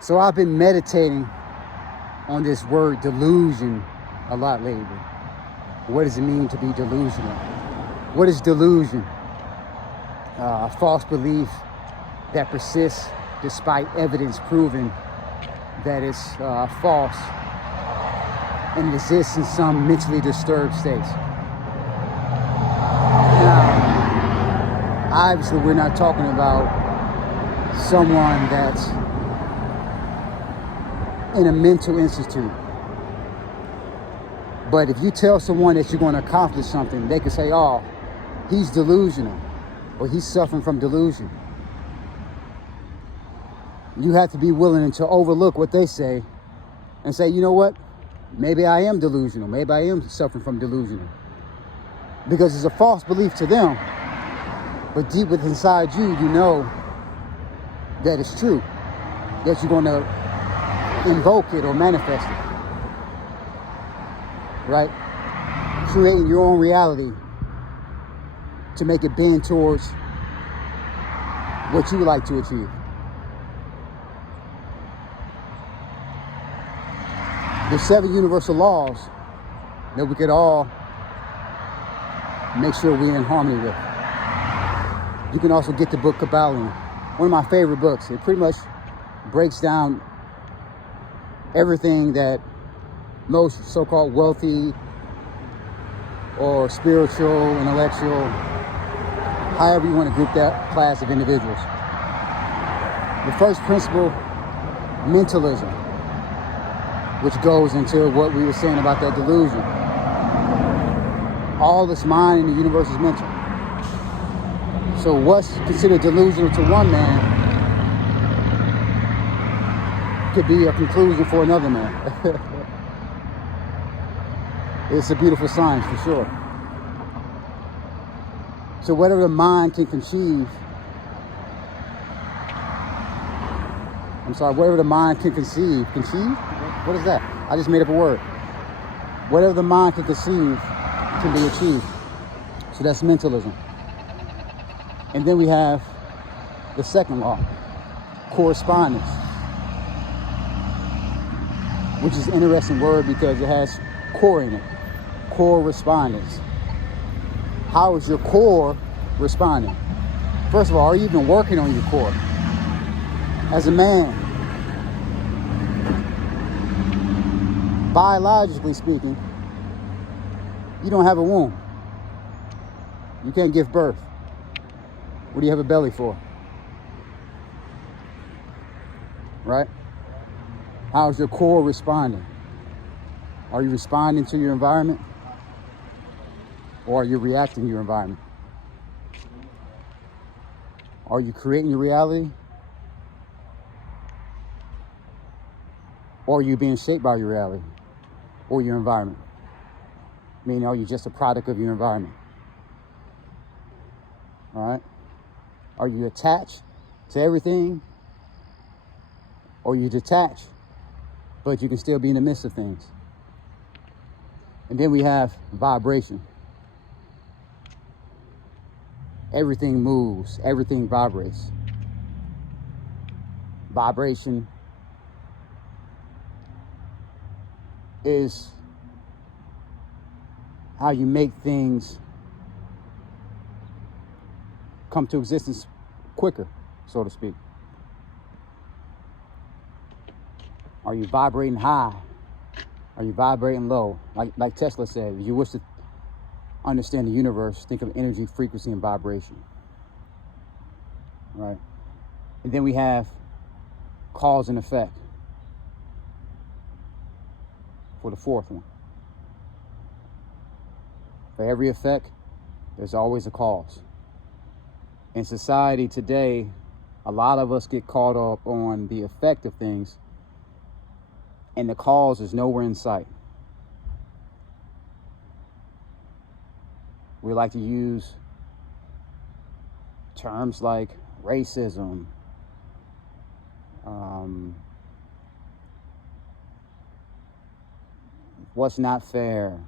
So I've been meditating on this word delusion a lot lately. What does it mean to be delusional? What is delusion? A false belief that persists despite evidence proving that it's false and it exists in some mentally disturbed states. Now, obviously we're not talking about someone that's in a mental institute. But if you tell someone that you're going to accomplish something, they can say, oh, he's delusional, or he's suffering from delusion. You have to be willing to overlook what they say and say, you know what? Maybe I am delusional. Maybe I am suffering from delusion. Because it's a false belief to them. But deep within inside you, you know that it's true. That you're going to invoke it or manifest it. Right? Creating your own reality to make it bend towards what you would like to achieve. There's 7 universal laws that we could all make sure we're in harmony with. You can also get the book Kabbalah, one of my favorite books. It pretty much breaks down everything that most so-called wealthy or spiritual, intellectual, however you want to group that class of individuals. The first principle, mentalism, which goes into what we were saying about that delusion. All this mind in the universe is mental. So what's considered delusional to one man could be a conclusion for another man. It's a beautiful science for sure. So whatever the mind can conceive, whatever the mind can conceive? What is that? I just made up a word. Whatever the mind can conceive can be achieved. So that's mentalism. And then we have the second law, correspondence, which is an interesting word because it has core in it. Correspondence. How is your core responding? First of all, are you even working on your core? As a man, biologically speaking, you don't have a womb. You can't give birth. What do you have a belly for? Right? How's your core responding? Are you responding to your environment? Or are you reacting to your environment? Are you creating your reality? Or are you being shaped by your reality or your environment? Meaning, are you just a product of your environment? All right? Are you attached to everything? Or you detached, but you can still be in the midst of things? And then we have vibration. Everything moves, everything vibrates. Vibration is how you make things come to existence quicker, so to speak. Are you vibrating high? Are you vibrating low? Like Tesla said, if you wish to understand the universe, think of energy, frequency, and vibration. Right? And then we have cause and effect for the fourth one. For every effect, there's always a cause. In society today, a lot of us get caught up on the effect of things, and the cause is nowhere in sight. We like to use terms like racism, what's not fair,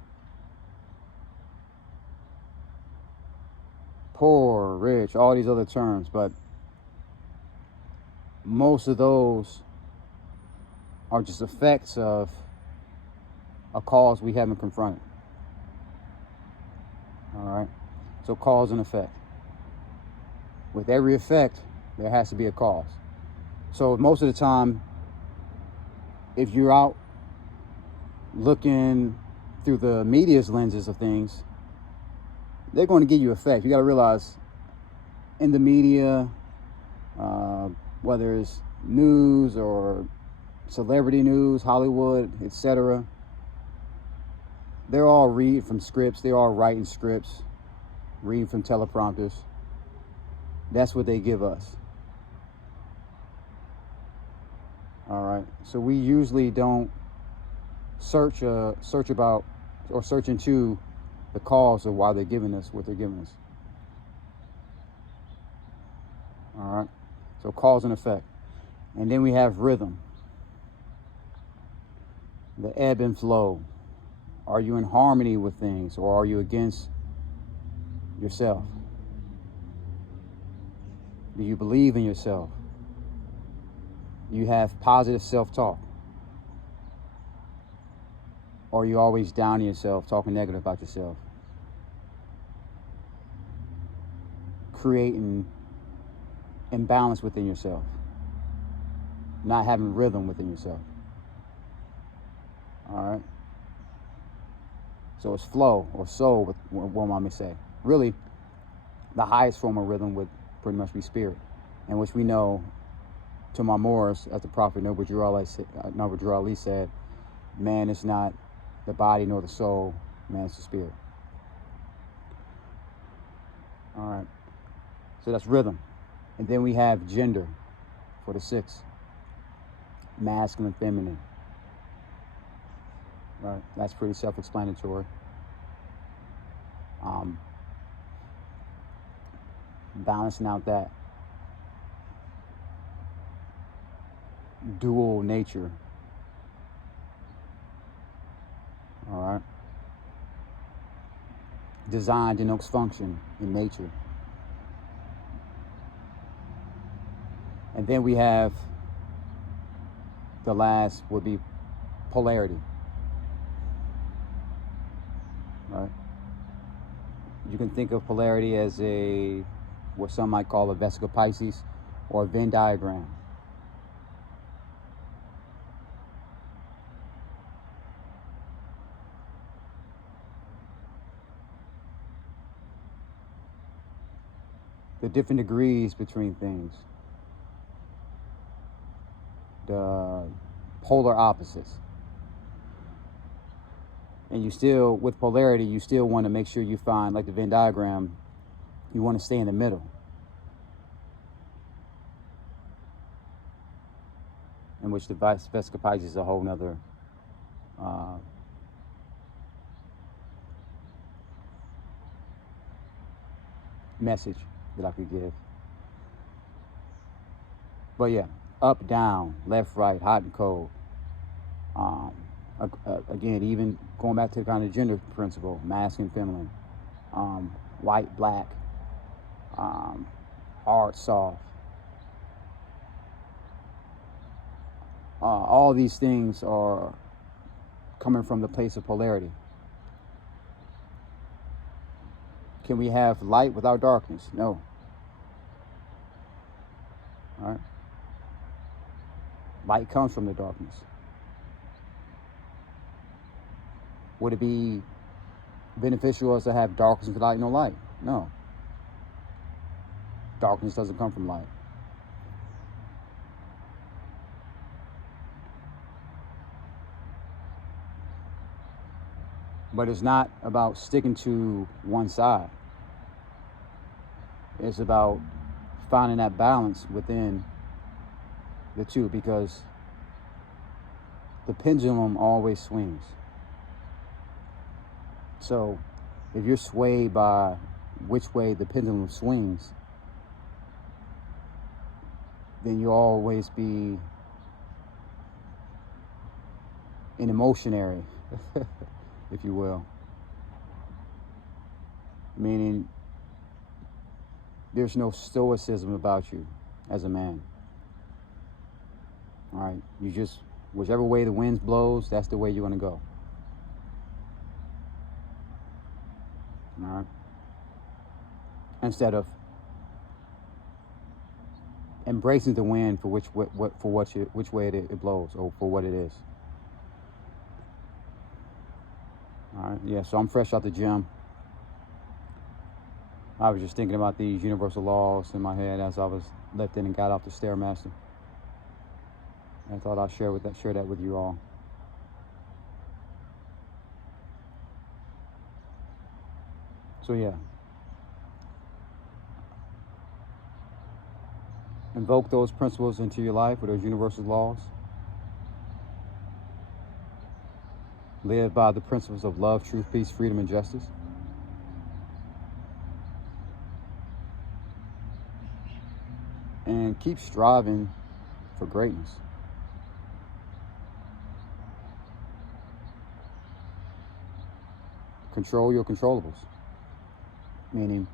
poor, rich, all these other terms, but most of those are just effects of a cause we haven't confronted. All right? So cause and effect. With every effect, there has to be a cause. So most of the time, if you're out looking through the media's lenses of things, they're going to give you effect. You got to realize in the media, whether it's news or celebrity news, Hollywood, etc., they're all reading from scripts. They're all writing scripts, reading from teleprompters. That's what they give us. All right. So we usually don't search about or search into the cause of why they're giving us what they're giving us. All right. So cause and effect. And then we have rhythm. The ebb and flow. Are you in harmony with things, or are you against yourself? Do you believe in yourself? You have positive self-talk? Or are you always down on yourself, talking negative about yourself? Creating imbalance within yourself. Not having rhythm within yourself. All right? So it's flow or soul, what one may say. Really, the highest form of rhythm would pretty much be spirit, in which we know, to my Moors, as the prophet Noble Drew Ali said, man is not the body nor the soul, man is the spirit. All right. So that's rhythm. And then we have gender for the 6. Masculine, feminine. Right. That's pretty self-explanatory. Balancing out that dual nature. All right. Design denotes function in nature. And then we have the last would be polarity. Right? You can think of polarity as what some might call a vesica Pisces or a Venn diagram. The different degrees between things. The polar opposites. And you still, with polarity, you still want to make sure you find, like the Venn diagram, you want to stay in the middle. In which the vesica Pisces is a whole nother message that I could give. But yeah, up, down, left, right, hot and cold. Again, even going back to the kind of gender principle, masculine, feminine, white, black, hard, soft. All these things are coming from the place of polarity. Can we have light without darkness? No. All right. Light comes from the darkness. Would it be beneficial us to have darkness without no light? No. Darkness doesn't come from light. But it's not about sticking to one side. It's about finding that balance within the two, because the pendulum always swings. So if you're swayed by which way the pendulum swings, then you'll always be an emotionary, if you will. Meaning there's no stoicism about you as a man. All right, you just Whichever way the wind blows, that's the way you're going to go. All right? Instead of embracing the wind for which way it blows, or for what it is. All right, yeah. So I'm fresh out the gym. I was just thinking about these universal laws in my head as I was lifting and got off the Stairmaster. I thought I'd share that with you all. So yeah, invoke those principles into your life, with those universal laws. Live by the principles of love, truth, peace, freedom, and justice. And keep striving for greatness. Control your controllables. Meaning,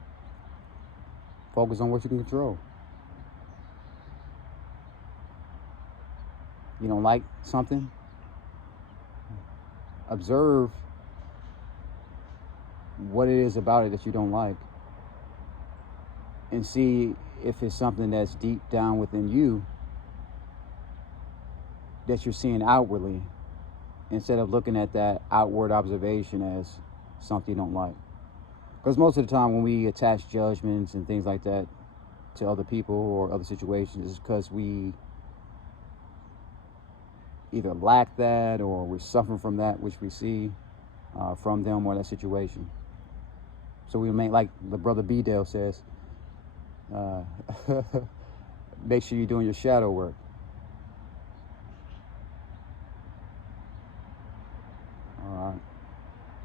focus on what you can control. You don't like something? Observe what it is about it that you don't like, and see if it's something that's deep down within you that you're seeing outwardly, instead of looking at that outward observation as something you don't like. Because most of the time when we attach judgments and things like that to other people or other situations, it's because we either lack that, or we're suffering from that which we see from them or that situation. So we make, like the brother B-Dale says, make sure you're doing your shadow work. All right,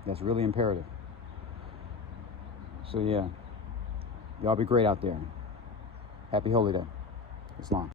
that's really imperative. So yeah, y'all be great out there. Happy Holy Day. Islam.